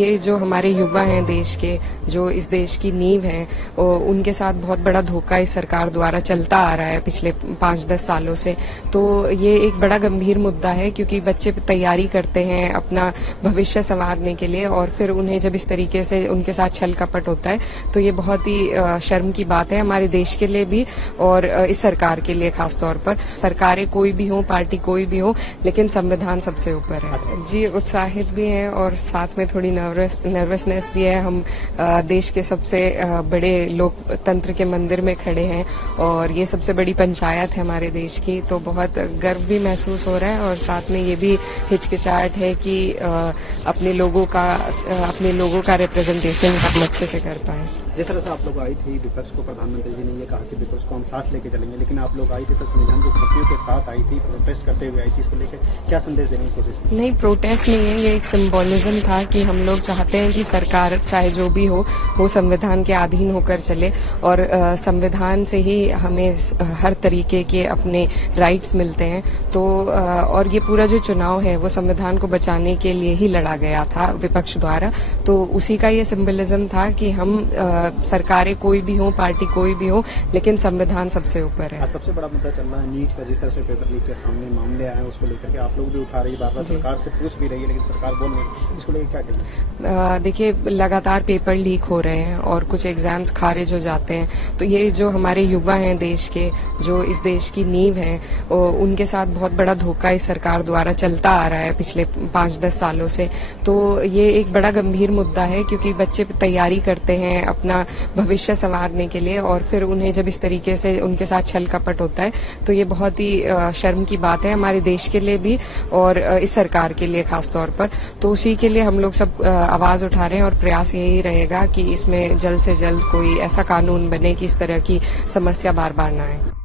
ये जो हमारे युवा हैं देश के, जो इस देश की नींव हैं, उनके साथ बहुत बड़ा धोखा इस सरकार द्वारा चलता आ रहा है पिछले 5-10 सालों से। तो ये एक बड़ा गंभीर मुद्दा है, क्योंकि बच्चे तैयारी करते हैं अपना भविष्य संवारने के लिए, और फिर उन्हें जब इस तरीके से उनके साथ छल कपट होता है तो ये बहुत ही शर्म की बात है हमारे देश के लिए भी और इस सरकार के लिए खास तौर पर। सरकारें कोई भी हो, पार्टी कोई भी हो, लेकिन संविधान सबसे ऊपर है। जी, उत्साहित भी हैं और साथ में थोड़ी नर्वसनेस भी है। हम देश के सबसे बड़े लोकतंत्र के मंदिर में खड़े हैं और ये सबसे बड़ी पंचायत है हमारे देश की, तो बहुत गर्व भी महसूस हो रहा है और साथ में ये भी हिचकिचाहट है कि अपने लोगों का रिप्रेजेंटेशन हम अच्छे से कर पाए। जिस तरह से आप लोग आई थी, विपक्ष को प्रधानमंत्री जी ने ये कहा कि विपक्ष को हम साथ लेके चलेंगे, लेकिन आप लोग आई थी तो संविधान की प्रतियों के साथ आई थी, प्रोटेस्ट करते हुए आई थी। इसको लेकर क्या संदेश देने की कोशिश की? नहीं, प्रोटेस्ट नहीं है, ये एक सिंबोलिज्म था कि हम लोग चाहते हैं कि सरकार चाहे जो भी हो वो संविधान के अधीन होकर चले और संविधान से ही हमें हर तरीके के अपने राइट्स मिलते हैं। तो और ये पूरा जो चुनाव है वो संविधान को बचाने के लिए ही लड़ा गया था विपक्ष द्वारा, तो उसी का ये सिंबलिज्म था कि हम सरकारें कोई भी हो, पार्टी कोई भी हो, लेकिन संविधान सबसे ऊपर है। सबसे बड़ा मुद्दा चल रहा है नीट का, जिस तरह से पेपर लीक के सामने मामले आए हैं उसको लेकर के आप लोग भी उठा रही है, बार-बार सरकार से पूछ भी रही है, लेकिन सरकार बोल नहीं, इसको लेकर क्या कहेंगे? देखिए, लगातार पेपर लीक हो रहे हैं और कुछ एग्जाम्स खारिज हो जाते हैं, तो ये जो हमारे युवा हैं देश के, जो इस देश की नींव हैं, उनके साथ बहुत बड़ा धोखा इस सरकार द्वारा चलता आ रहा है पिछले 5-10 सालों से। तो ये एक बड़ा गंभीर मुद्दा है, क्योंकि बच्चे तैयारी करते हैं अपना भविष्य संवारने के लिए और फिर उन्हें जब इस तरीके से उनके साथ छल कपट होता है तो ये बहुत ही शर्म की बात है हमारे देश के लिए भी और इस सरकार के लिए खास तौर पर। तो उसी के लिए हम लोग सब आवाज उठा रहे हैं और प्रयास यही रहेगा कि इसमें जल्द से जल्द कोई ऐसा कानून बने कि इस तरह की समस्या बार बार ना आए।